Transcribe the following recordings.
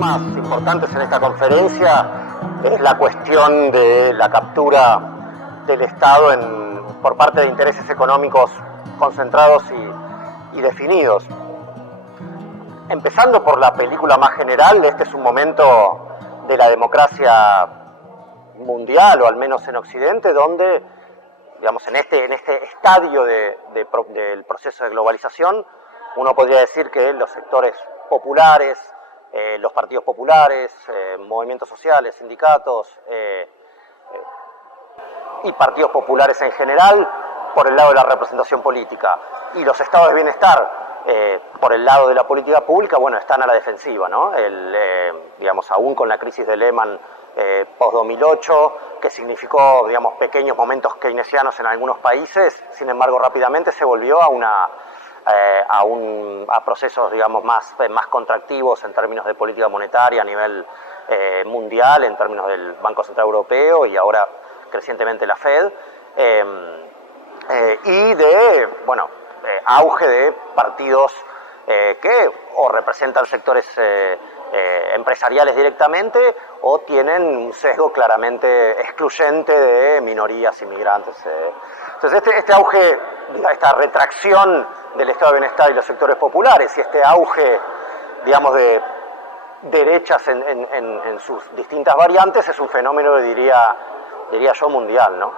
temas importantes en esta conferencia es la cuestión de la captura del Estado por parte de intereses económicos concentrados y definidos. Empezando por la película más general, este es un momento de la democracia mundial, o al menos en Occidente, donde, digamos, en este estadio del proceso de globalización, uno podría decir que los sectores populares, los partidos populares, movimientos sociales, sindicatos y partidos populares en general, por el lado de la representación política, y los estados de bienestar por el lado de la política pública, bueno, están a la defensiva, ¿no? Digamos, aún con la crisis de Lehman post-2008, que significó, digamos, pequeños momentos keynesianos en algunos países, sin embargo, rápidamente se volvió a procesos, digamos, más contractivos en términos de política monetaria a nivel mundial, en términos del Banco Central Europeo y ahora crecientemente la Fed, y de, bueno, auge de partidos que o representan sectores empresariales directamente o tienen un sesgo claramente excluyente de minorías, inmigrantes. Entonces este auge, esta retracción del estado de bienestar y los sectores populares y este auge, digamos, de derechas en sus distintas variantes es un fenómeno, diría yo, mundial, ¿no?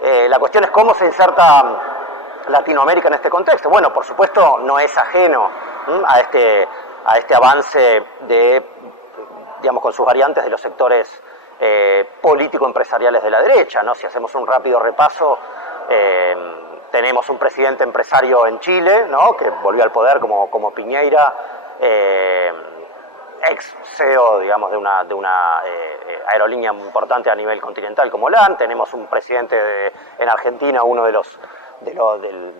La cuestión es cómo se inserta Latinoamérica en este contexto. Bueno, por supuesto, no es ajeno a este avance de, digamos, con sus variantes de los sectores político-empresariales de la derecha, ¿no? Si hacemos un rápido repaso, tenemos un presidente empresario en Chile, ¿no?, que volvió al poder como Piñera, ex CEO, digamos, de una aerolínea importante a nivel continental como LAN. Tenemos un presidente en Argentina, uno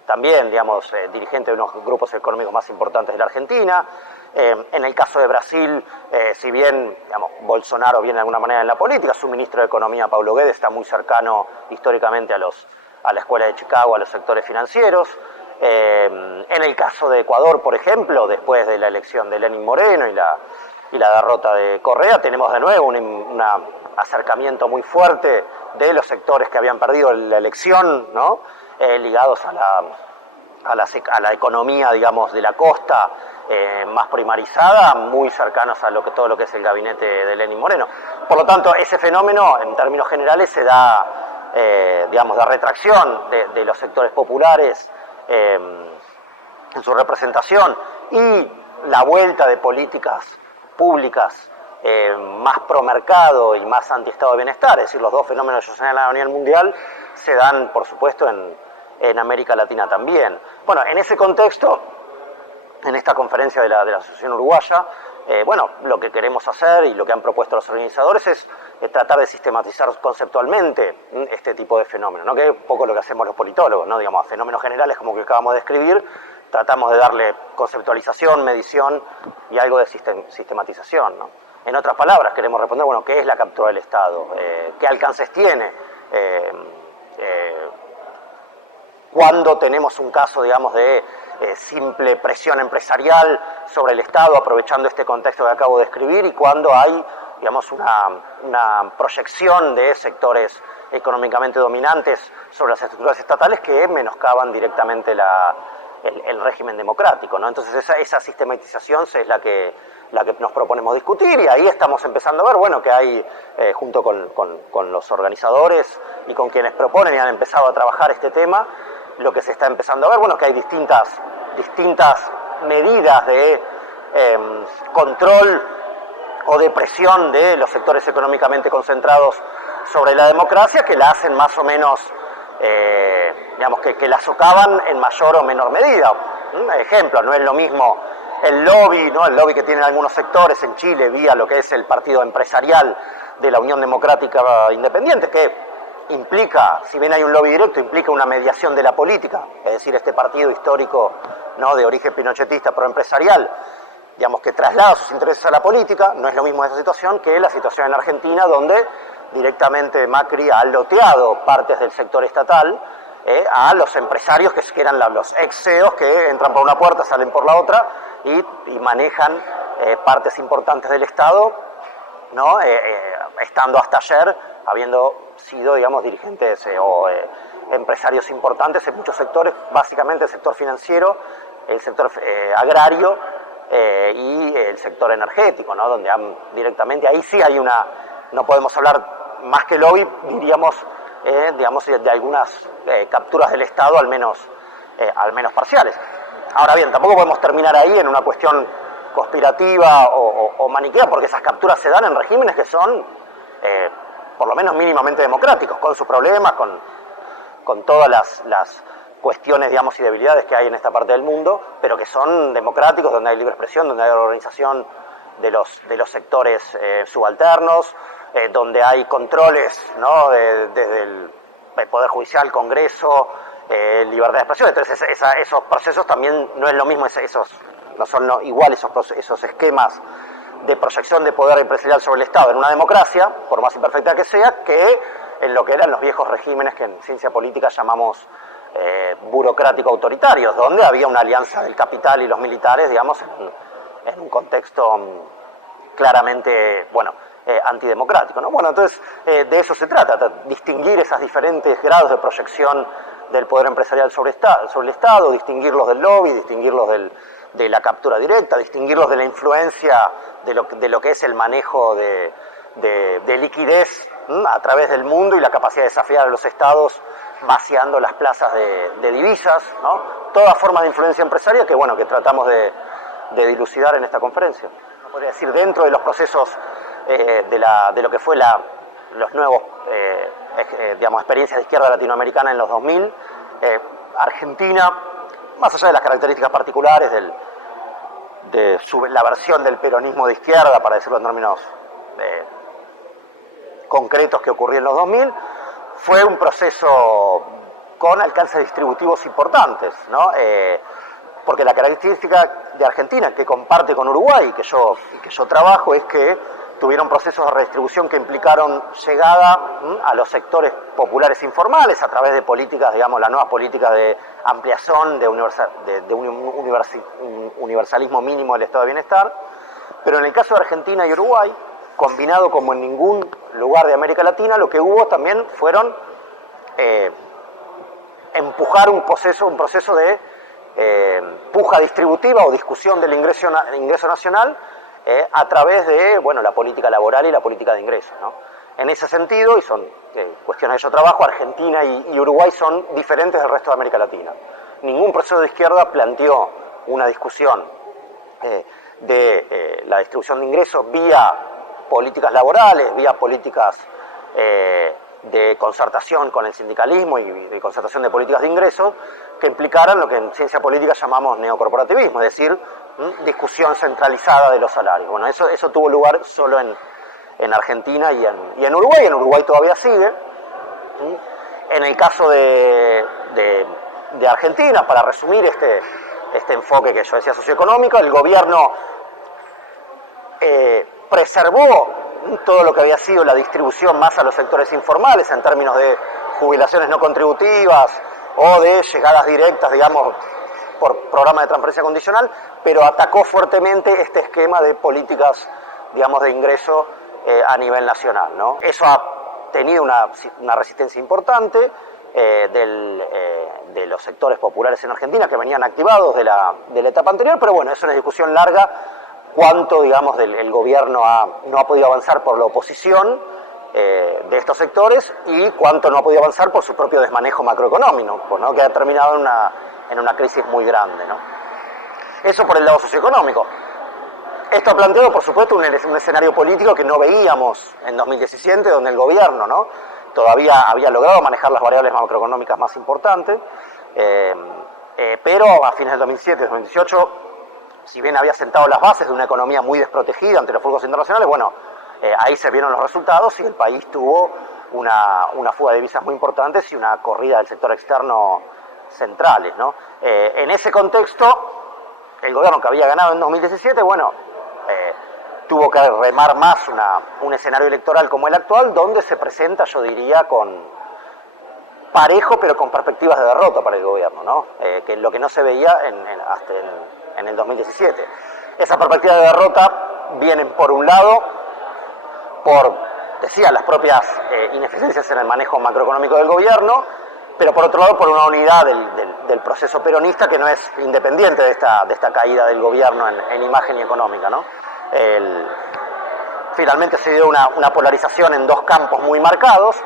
también, digamos, dirigente de unos grupos económicos más importantes de la Argentina. En el caso de Brasil, si bien, digamos, Bolsonaro viene de alguna manera en la política, su ministro de Economía, Paulo Guedes, está muy cercano históricamente a la Escuela de Chicago, a los sectores financieros. En el caso de Ecuador, por ejemplo, después de la elección de Lenín Moreno y la derrota de Correa, tenemos de nuevo un acercamiento muy fuerte de los sectores que habían perdido la elección, ¿no?, ligados a la economía, digamos, de la costa, más primarizada, muy cercanos a todo lo que es el gabinete de Lenín Moreno. Por lo tanto, ese fenómeno, en términos generales, se da, digamos, de retracción de los sectores populares en su representación, y la vuelta de políticas públicas más pro mercado y más anti estado de bienestar, es decir, los dos fenómenos que yo señalaba a nivel mundial se dan, por supuesto, en América Latina también. Bueno, en ese contexto, en esta conferencia de la Asociación Uruguaya, bueno, lo que queremos hacer y lo que han propuesto los organizadores es tratar de sistematizar conceptualmente este tipo de fenómenos, ¿no?, que es un poco lo que hacemos los politólogos, ¿no? Digamos, a fenómenos generales como que acabamos de describir, tratamos de darle conceptualización, medición y algo de sistematización, ¿no? En otras palabras, queremos responder, bueno, ¿qué es la captura del Estado? ¿Qué alcances tiene? Cuando tenemos un caso, digamos, de simple presión empresarial sobre el Estado, aprovechando este contexto que acabo de describir, y cuando hay, digamos, una proyección de sectores económicamente dominantes sobre las estructuras estatales que menoscaban directamente el régimen democrático, ¿no? Entonces esa sistematización es la que nos proponemos discutir, y ahí estamos empezando a ver, bueno, que hay, junto con los organizadores y con quienes proponen y han empezado a trabajar este tema, lo que se está empezando a ver, bueno, que hay distintas medidas de control o de presión de los sectores económicamente concentrados sobre la democracia, que la hacen más o menos, digamos, que la socavan en mayor o menor medida. Ejemplo, no es lo mismo el lobby, ¿no?, el lobby que tienen algunos sectores en Chile vía lo que es el partido empresarial de la Unión Democrática Independiente, que implica, si bien hay un lobby directo, implica una mediación de la política, es decir, este partido histórico, ¿no?, de origen pinochetista proempresarial, digamos, que traslada sus intereses a la política. No es lo mismo esa situación que la situación en Argentina, donde directamente Macri ha loteado partes del sector estatal a los empresarios que eran los ex CEOs que entran por una puerta, salen por la otra y manejan partes importantes del Estado, ¿no? Estando hasta ayer, habiendo sido, digamos, dirigentes o empresarios importantes en muchos sectores, básicamente el sector financiero, el sector agrario y el sector energético, ¿no? Donde directamente, ahí sí hay no podemos hablar más que lobby, diríamos, digamos, de algunas capturas del Estado, al menos parciales. Ahora bien, tampoco podemos terminar ahí en una cuestión conspirativa o maniquea, porque esas capturas se dan en regímenes que son, por lo menos mínimamente democráticos, con sus problemas, con todas las cuestiones, digamos, y debilidades que hay en esta parte del mundo, pero que son democráticos, donde hay libre expresión, donde hay organización de los sectores subalternos, donde hay controles, ¿no? Desde el Poder Judicial, Congreso, libertad de expresión. Entonces esos procesos también no es lo mismo, no son iguales esos esquemas de proyección de poder empresarial sobre el Estado en una democracia, por más imperfecta que sea, que en lo que eran los viejos regímenes que en ciencia política llamamos burocrático-autoritarios, donde había una alianza del capital y los militares, digamos, en un contexto claramente, bueno, antidemocrático, ¿no? Bueno, entonces de eso se trata, distinguir esos diferentes grados de proyección del poder empresarial sobre el Estado, distinguirlos del lobby, distinguirlos de la captura directa, distinguirlos de la influencia de lo que es el manejo de liquidez a través del mundo y la capacidad de desafiar a los estados vaciando las plazas de divisas, ¿no? Toda forma de influencia empresaria que, bueno, que tratamos de dilucidar en esta conferencia. Podría decir, dentro de los procesos de lo que fue los nuevos, digamos, experiencias de izquierda latinoamericana en los 2000, Argentina, más allá de las características particulares de la versión del peronismo de izquierda, para decirlo en términos concretos que ocurrió en los 2000, fue un proceso con alcances distributivos importantes, ¿no? Porque la característica de Argentina, que comparte con Uruguay, que yo trabajo, es que tuvieron procesos de redistribución que implicaron llegada a los sectores populares informales a través de políticas, digamos, las nuevas políticas de ampliación, de un universalismo mínimo del estado de bienestar. Pero en el caso de Argentina y Uruguay, combinado como en ningún lugar de América Latina, lo que hubo también fueron empujar un proceso de puja distributiva o discusión del ingreso nacional a través de, bueno, la política laboral y la política de ingresos, ¿no? En ese sentido, y son cuestiones de yo trabajo, Argentina y Uruguay son diferentes del resto de América Latina. Ningún proceso de izquierda planteó una discusión de la distribución de ingresos vía políticas laborales, vía políticas de concertación con el sindicalismo y de concertación de políticas de ingresos que implicaran lo que en ciencia política llamamos neocorporativismo, es decir, discusión centralizada de los salarios. Bueno, eso tuvo lugar solo en Argentina y en Uruguay. En Uruguay todavía sigue. En el caso de Argentina, para resumir este enfoque que yo decía socioeconómico, el gobierno preservó todo lo que había sido la distribución más a los sectores informales en términos de jubilaciones no contributivas o de llegadas directas, digamos, por programa de transferencia condicional, pero atacó fuertemente este esquema de políticas, digamos, de ingreso a nivel nacional, ¿no? Eso ha tenido una resistencia importante de los sectores populares en Argentina que venían activados de la etapa anterior, pero bueno, es una discusión larga cuánto, digamos, el gobierno no ha podido avanzar por la oposición de estos sectores y cuánto no ha podido avanzar por su propio desmanejo macroeconómico, ¿no? Que ha terminado en una crisis muy grande, ¿no? Eso por el lado socioeconómico. Esto ha planteado, por supuesto, un escenario político que no veíamos en 2017, donde el gobierno, ¿no?, todavía había logrado manejar las variables macroeconómicas más importantes, pero a fines del 2017-2018, si bien había sentado las bases de una economía muy desprotegida ante los flujos internacionales, bueno, ahí se vieron los resultados y el país tuvo una fuga de divisas muy importantes y una corrida del sector externo centrales, ¿no? En ese contexto, el gobierno que había ganado en 2017, bueno, tuvo que remar más un escenario electoral como el actual, donde se presenta, yo diría, con parejo, pero con perspectivas de derrota para el gobierno, ¿no? Que lo que no se veía hasta en el 2017. Esa perspectiva de derrota viene, por un lado, por, decía, las propias ineficiencias en el manejo macroeconómico del gobierno, pero por otro lado por una unidad del proceso peronista que no es independiente de esta caída del gobierno en imagen y económica, ¿no? Finalmente se dio una polarización en dos campos muy marcados,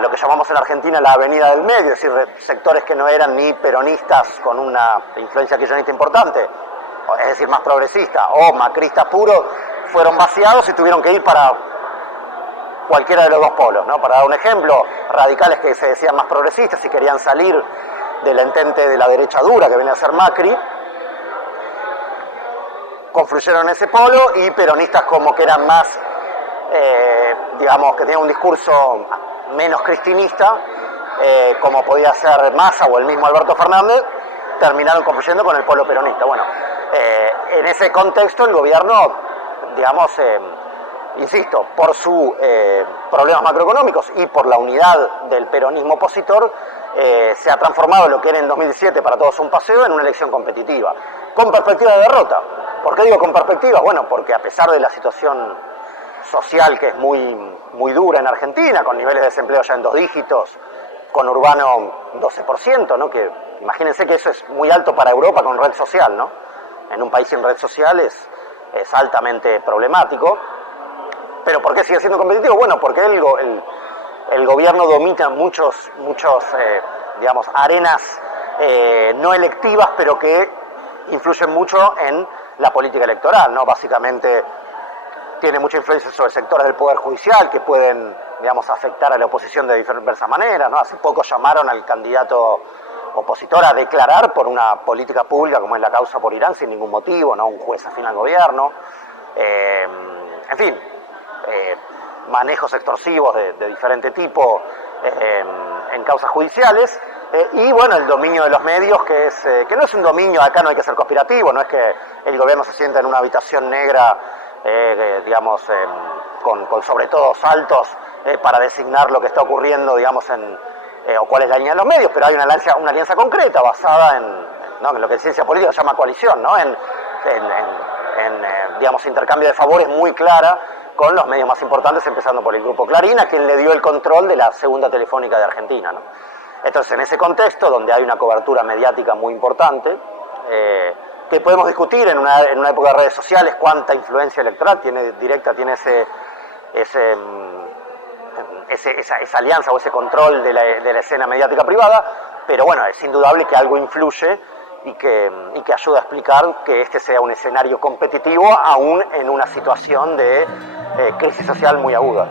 lo que llamamos en Argentina la avenida del medio, es decir, sectores que no eran ni peronistas con una influencia kirchnerista importante, es decir, más progresista, o macristas puros, fueron vaciados y tuvieron que ir para cualquiera de los dos polos, ¿no? Para dar un ejemplo, radicales que se decían más progresistas y querían salir del entente de la derecha dura que viene a ser Macri, confluyeron en ese polo, y peronistas como que eran más, digamos, que tenían un discurso menos cristinista, como podía ser Massa o el mismo Alberto Fernández, terminaron confluyendo con el polo peronista. Bueno, en ese contexto el gobierno, digamos, insisto, por sus problemas macroeconómicos y por la unidad del peronismo opositor, se ha transformado lo que era en 2017 para todos un paseo en una elección competitiva, con perspectiva de derrota. ¿Por qué digo con perspectiva? Bueno, porque a pesar de la situación social que es muy dura en Argentina, con niveles de desempleo ya en 2 dígitos, con urbano 12%, ¿no? Que imagínense que eso es muy alto para Europa con red social, ¿no? En un país sin red social es altamente problemático. ¿Pero por qué sigue siendo competitivo? Bueno, porque el gobierno domina muchos digamos, arenas no electivas, pero que influyen mucho en la política electoral, ¿no? Básicamente tiene mucha influencia sobre sectores del Poder Judicial que pueden, digamos, afectar a la oposición de diversas maneras, ¿no? Hace poco llamaron al candidato opositor a declarar por una política pública como es la causa por Irán sin ningún motivo, ¿no? Un juez afín al gobierno. En fin, manejos extorsivos de diferente tipo en causas judiciales. Y bueno, el dominio de los medios, que no es un dominio, acá no hay que ser conspirativo, no es que el gobierno se sienta en una habitación negra, digamos, con sobre todo altos para designar lo que está ocurriendo, digamos, o cuál es la línea de los medios, pero hay una alianza concreta basada en lo que en ciencia política se llama coalición, ¿no? Digamos, intercambio de favores muy clara con los medios más importantes, empezando por el Grupo Clarín, a quien le dio el control de la segunda telefónica de Argentina, ¿no? Entonces, en ese contexto, donde hay una cobertura mediática muy importante, que podemos discutir en una época de redes sociales cuánta influencia electoral directa tiene esa alianza o ese control de la escena mediática privada, pero bueno, es indudable que algo influye y que ayuda a explicar que este sea un escenario competitivo aún en una situación de crisis social muy aguda.